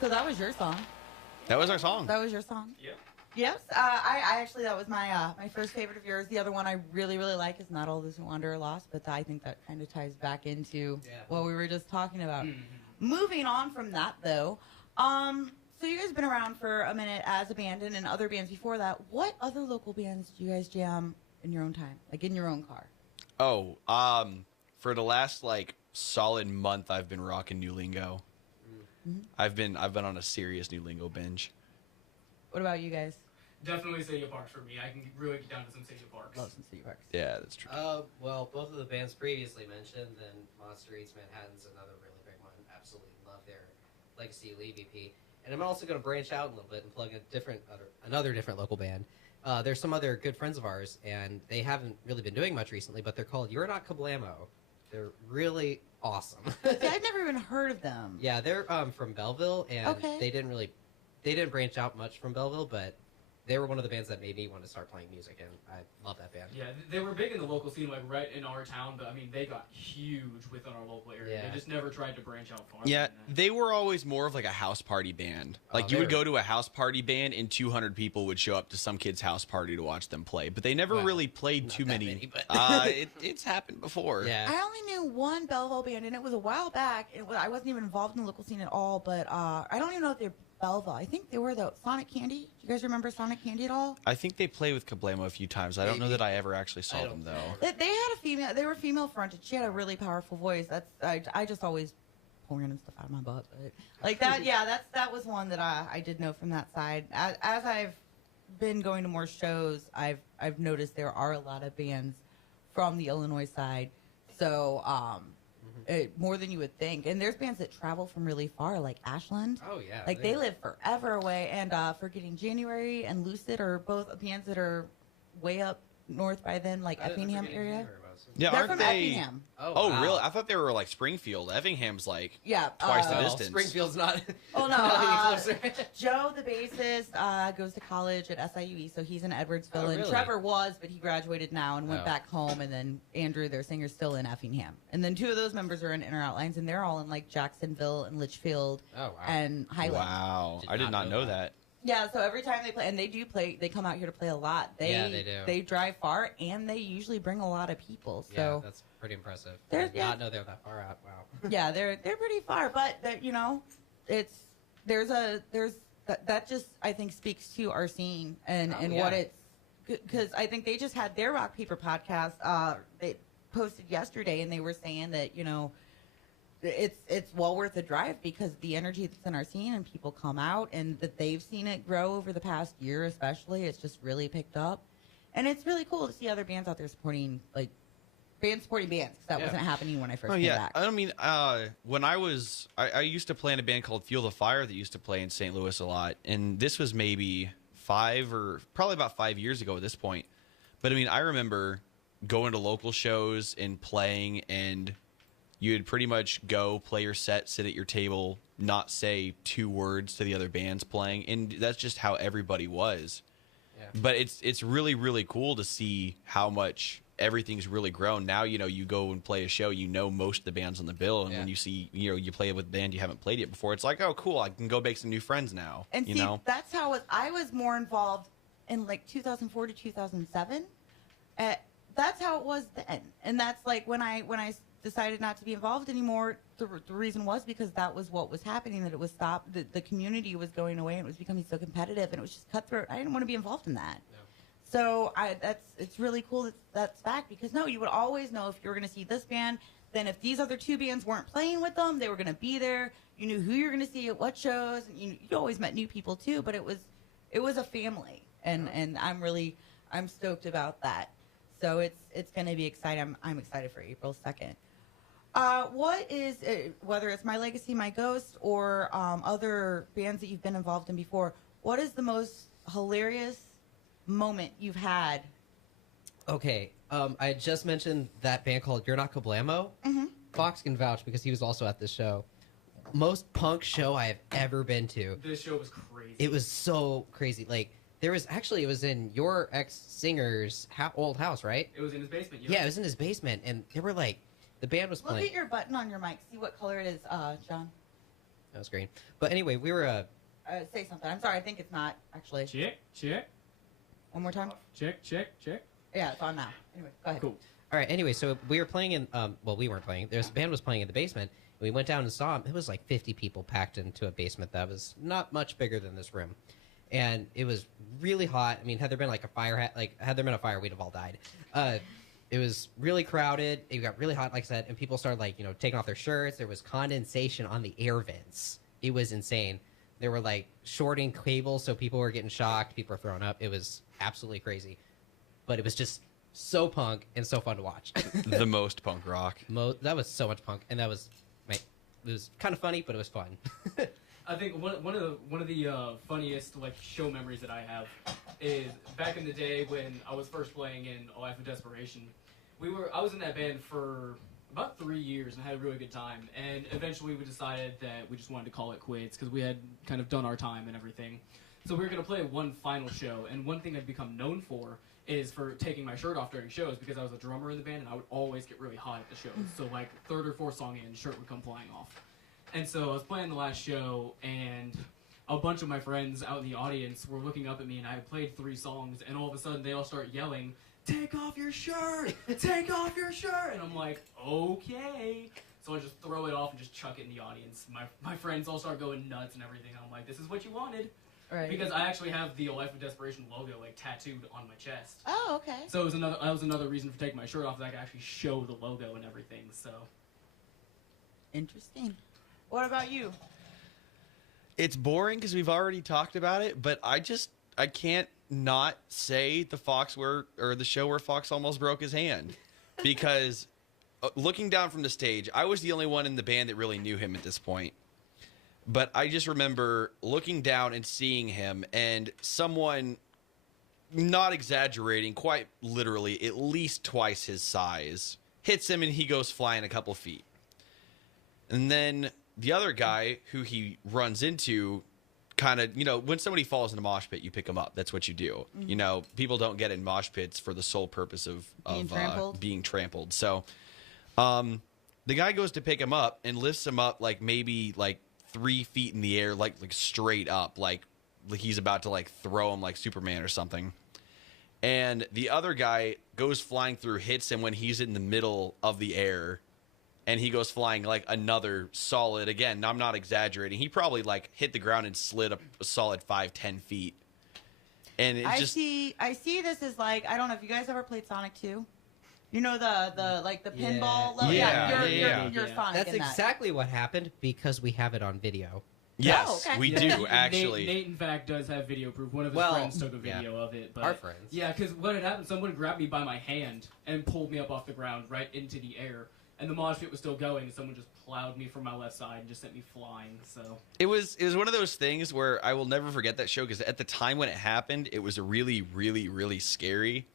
So that was your song. That was our song. That was your song. Yeah. Yes, I actually that was my my first favorite of yours. The other one I really like is Not All Those Who Wander Are Lost, but I think that kind of ties back into what we were just talking about. Moving on from that though, so you guys have been around for a minute as Abandon and other bands before that. What other local bands do you guys jam in your own time, like in your own car? Oh, for the last like solid month, I've been rocking New Lingo. I've been on a serious New Lingo binge. What about you guys? Definitely City of Parks for me. I can really get down to some City of Parks. Love some City Parks. Yeah, that's true. Well, both of the bands previously mentioned, then Monster Eats Manhattan's another really big one. Absolutely love their Legacy of EVP. And I'm also going to branch out a little bit and plug another different local band. There's some other good friends of ours, and they haven't really been doing much recently, but they're called You're Not Kablamo. They're really awesome. See, I've never even heard of them. Yeah, they're from Belleville, and Okay. they didn't branch out much from Belleville, but they were one of the bands that made me want to start playing music, and I love that band. Yeah, they were big in the local scene, like right in our town, but I mean, they got huge within our local area. Yeah. They just never tried to branch out far. Yeah, than that. they were always more of like a house party band. Like Oh, you would they were- go to a house party band and 200 people would show up to some kid's house party to watch them play. But they never Well, really played not too that many. but It's happened before. yeah. I only knew one Belleville band, and it was a while back. I wasn't even involved in the local scene at all, but I don't even know if they're Belleville. I think they were the Sonic Candy. Do you guys remember Sonic Candy at all? I think they played with Kablamo a few times. I don't know Maybe. that I ever actually saw I them don't though. They had a female. They were female fronted. She had a really powerful voice. I just always pull random stuff out of my butt, but like that. Yeah, that was one that I did know from that side. As I've been going to more shows, I've noticed there are a lot of bands from the Illinois side. So more than you would think. And there's bands that travel from really far, like Ashland. Oh, yeah. Like they live forever away. And Forgetting January and Lucid are both bands that are way up north by then, like Effingham area. Yeah, They're aren't from they? Effingham. Oh, wow. really? I thought they were like Springfield. Effingham's like Yeah. twice the Well, distance. Springfield's not. Oh, no. not any closer. Joe, the bassist, goes to college at SIUE, so he's in Edwardsville. Oh, And really? Trevor was, but he graduated now and went Oh. back home. And then Andrew, their singer's still in Effingham. And then two of those members are in Inner Outlines, and they're all in like Jacksonville and Litchfield Oh, wow. and Highland. Wow, Did I did not not know know that. that. Yeah, so every time they play, and they do play, they come out here to play a lot. Yeah, they do. They drive far, and they usually bring a lot of people. Yeah, So that's pretty impressive. I There's- did not know they were that far out. Wow. yeah, they're pretty far, but you know, that just I think speaks to our scene and Oh, what yeah. it's because I think they just had their Rock Paper podcast. They posted yesterday, and they were saying that it's well worth the drive because the energy that's in our scene and people come out and that they've seen it grow over the past year, especially. It's just really picked up, and it's really cool to see other bands out there supporting bands supporting bands 'cause that Yeah. wasn't happening when I first Oh came yeah, back. I mean, when I used to play in a band called Fuel the Fire that used to play in St. Louis a lot, and this was maybe probably about 5 years ago at this point. But I mean, I remember going to local shows and playing, and you'd pretty much go play your set, sit at your table, not say two words to the other bands playing, and that's just how everybody was. Yeah. But it's really, really cool to see how much everything's really grown. Now, you go and play a show, most of the bands on the bill, and Yeah. when you see, you play with a band you haven't played it before, it's like, oh, cool, I can go make some new friends now. And see, that's how I was more involved in like 2004 to 2007. That's how it was then, and that's like when I decided not to be involved anymore. The reason was because that was what was happening. That it was stopped. The community was going away, and it was becoming so competitive, and it was just cutthroat. I didn't want to be involved in that. No. So it's really cool that that's back because you would always know if you were going to see this band. Then if these other two bands weren't playing with them, they were going to be there. You knew who you were going to see at what shows. And you always met new people too, but it was a family, and I'm stoked about that. So it's going to be exciting. I'm excited for April 2nd. What is whether it's My Legacy, My Ghost, or other bands that you've been involved in before? What is the most hilarious moment you've had? Okay, I just mentioned that band called You're Not Kablamo. Mm-hmm. Fox can vouch because he was also at this show. Most punk show I have ever been to. This show was crazy. It was so crazy. Like, it was in your ex-singer's old house, right? It was in his basement. Yeah, it was in his basement, and they were like, the band was Look playing. at your button on your mic. See what color it is, John. That was green. But anyway, we were Say something. I'm sorry. I think it's not actually. Check. One more time. Check. Yeah, it's on now. Anyway, go ahead. Cool. all right. Anyway, so we were playing in. Well, we weren't playing. There's a band was playing in the basement. And we went down and saw them. It was like 50 people packed into a basement that was not much bigger than this room, and it was really hot. I mean, had there been like a fire, had there been a fire, we'd have all died. It was really crowded. It got really hot, like I said, and people started taking off their shirts. There was condensation on the air vents. It was insane. They were like shorting cables, so people were getting shocked. People were throwing up. It was absolutely crazy, but it was just so punk and so fun to watch. The most punk rock. That was so much punk, and that was, it was kind of funny, but it was fun. I think one of the funniest show memories that I have is back in the day when I was first playing in A Life of Desperation. I was in that band for about 3 years and had a really good time. And eventually we decided that we just wanted to call it quits because we had kind of done our time and everything. So we were going to play one final show. And one thing I'd become known for is for taking my shirt off during shows because I was a drummer in the band and I would always get really hot at the shows. So like third or fourth song in, shirt would come flying off. And so I was playing the last show and a bunch of my friends out in the audience were looking up at me and I had played 3 songs and all of a sudden they all start yelling, "Take off your shirt! Take off your shirt!" And I'm like, okay. So I just throw it off and just chuck it in the audience. My friends all start going nuts and everything. I'm like, this is what you wanted. Right. Because I actually have the Life of Desperation logo tattooed on my chest. Oh, okay. So that was another reason for taking my shirt off, that I could actually show the logo and everything. So Interesting. What about you? It's boring because we've already talked about it, but I can't not say the show where Fox almost broke his hand, because looking down from the stage, I was the only one in the band that really knew him at this point. But I just remember looking down and seeing him, and someone, not exaggerating, quite literally, at least twice his size, hits him and he goes flying a couple feet. And then the other guy who he runs into kind of, when somebody falls in a mosh pit, you pick them up. That's what you do. Mm-hmm. People don't get in mosh pits for the sole purpose of being trampled. So the guy goes to pick him up and lifts him up maybe 3 feet in the air, like straight up, like he's about to throw him like Superman or something. And the other guy goes flying through, hits him when he's in the middle of the air. And he goes flying another solid, again, I'm not exaggerating, he probably hit the ground and slid a solid 5-10 feet. And I see this as I don't know if you guys ever played Sonic 2. You know the pinball level? Yeah. You're Sonic. That's in that. exactly what happened because we have it on video. Yes, Oh, okay. we do, actually. Nate, in fact, does have video proof. One of his friends took a video of it. But our friends. Yeah, because what had happened, someone grabbed me by my hand and pulled me up off the ground right into the air. And the mosh pit was still going, and someone just plowed me from my left side and just sent me flying. So It was one of those things where I will never forget that show, because at the time when it happened, it was really, really, really scary.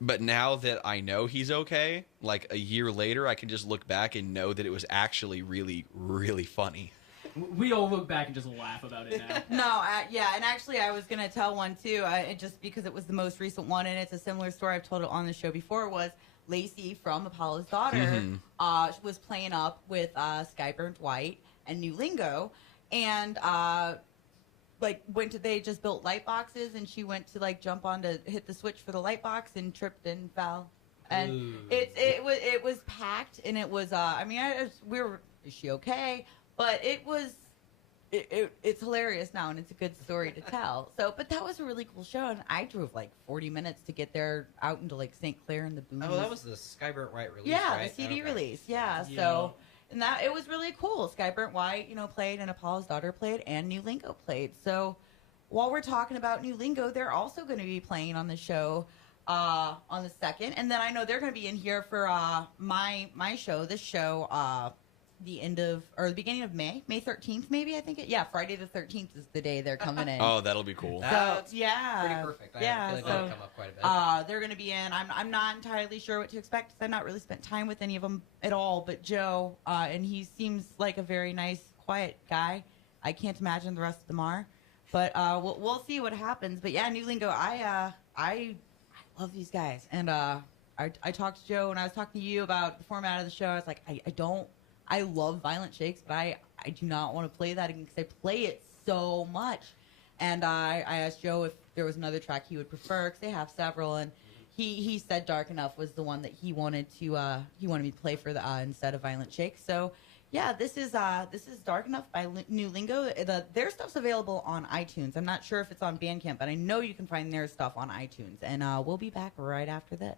But now that I know he's okay, a year later, I can just look back and know that it was actually really, really funny. we all look back and just laugh about it now. No, yeah, and actually I was going to tell one too, just because it was the most recent one, and it's a similar story. I've told it on the show before, was Lacey from Apollo's Daughter was playing up with Skyburnt White and New Lingo, and they just built light boxes, and she went to jump on to hit the switch for the light box and tripped and fell. And Ooh. it was packed, and it was is she okay? But it's hilarious now, and it's a good story to tell. So, but that was a really cool show, and I drove 40 minutes to get there out into St. Clair and the Boonies. Oh, that was the Skyburnt White release, yeah, right? the CD Okay. release. Yeah, so and that it was really cool. Skyburnt White, played, and Apollo's Daughter played, and New Lingo played. So while we're talking about New Lingo, they're also going to be playing on the show on the 2nd, and then I know they're going to be in here for my show. This show. The beginning of May 13th, maybe, I think Friday the 13th is the day they're coming in. Oh, that'll be cool. That's yeah, pretty perfect. I yeah, feel like so that'll come up quite a bit. they're going to be in. I'm not entirely sure what to expect because I've not really spent time with any of them at all. But Joe, and he seems like a very nice, quiet guy. I can't imagine the rest of them are, but we'll see what happens. But yeah, New Lingo, I love these guys, and I talked to Joe when I was talking to you about the format of the show. I was like, I don't I love Violent Shakes, but I do not want to play that again because I play it so much. And I asked Joe if there was another track he would prefer because they have several, and he said Dark Enough was the one that he wanted me to play for the instead of Violent Shakes. So yeah, this is Dark Enough by New Lingo. Their stuff's available on iTunes. I'm not sure if it's on Bandcamp, but I know you can find their stuff on iTunes. And we'll be back right after this.